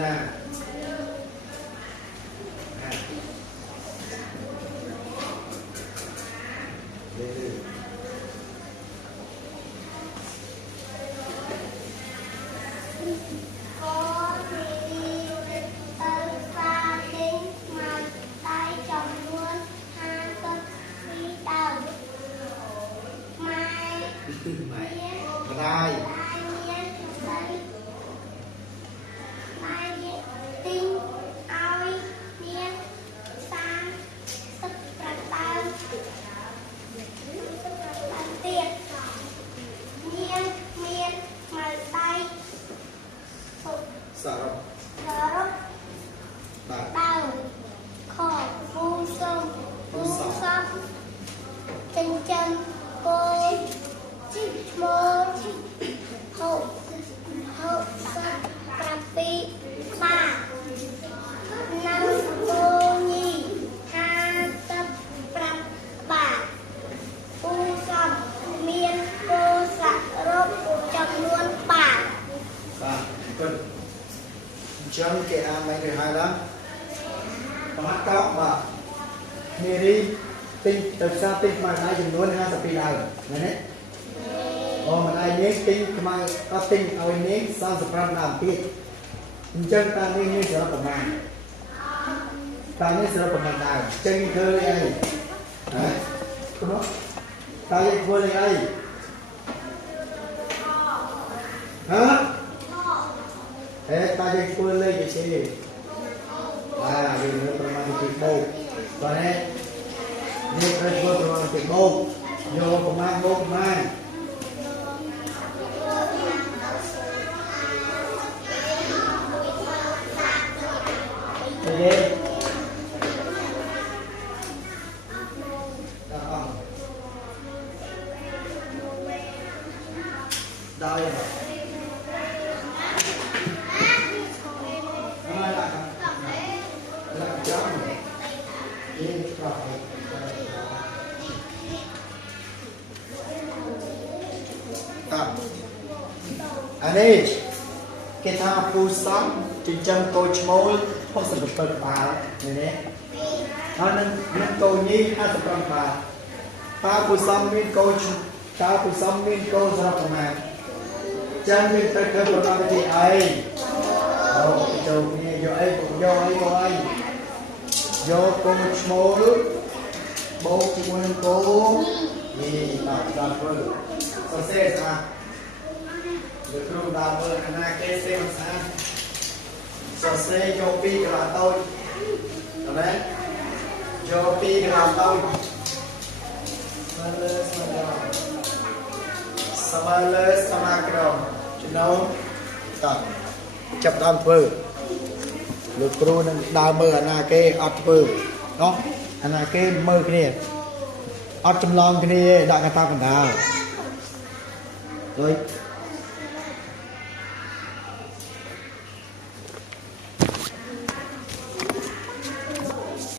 ណាទីម៉ែម្ដាយសរុបដើមខពូសុំចិញ្ចឹមកូនឈ្មោះហូបសាប្រាពីបានៅគូញី55បាពូសំមានគោសរុបចំនួនបាទពិតអញ្ចឹងគេអានមិនគេហៅថាប្រមាណកោបាទនារីទិញទៅផ្សារទិញខ្មៅដៃចំនួន52ដើមមែនទេអូម្ដាយនាងទិញខ្មៅអត់ទិញឲ្យនាង35ដើមទៀតអញ្ចឹងតានាងមានសរុបប្រមាណតានាងសរុបប្រមាណដើមចេញធ្វើអីហ៎ព្រោះតាយើងធ្វើអីហ៎តាយើងធ្វើលេខវិទ្យាយើងមើលប្រមាណទីបូកបាទនេះត្រូវធ្វើប្រមាណទីបូកយកប្រមាណបូកប្រមាណទេដោយអានេះគេថាពូសំចិញ្ចឹមកូនឈ្មោល67បាល់នេះហើយនឹងកូនញី55បាល់តើពូសំមានកូនតើពូសំមានកូនសរុបប្រមាណចាំយើងទៅធ្វើប្រមាណទីអីចូលគ្នាយកអីយកកូនឈ្មោលបូកជាមួយនឹងកូននេះដល់ធ្វើសរសេរស្អាតលោកគ្រូដើរមើលអាណាគេសេមិនស្អាតសរសេរយកពីក្រាតូចណាយកពីក្រាតូចស្មើលើស្មើក្រមចំណូលតោះចាប់ដើមធ្វើលោកគ្រូនឹងដើរមើលអាណាគេអត់ធ្វើណោះអាណាគេមើលគ្នាអត់ចម្លងគ្នាដាក់កតាកណ្ដាលដោយ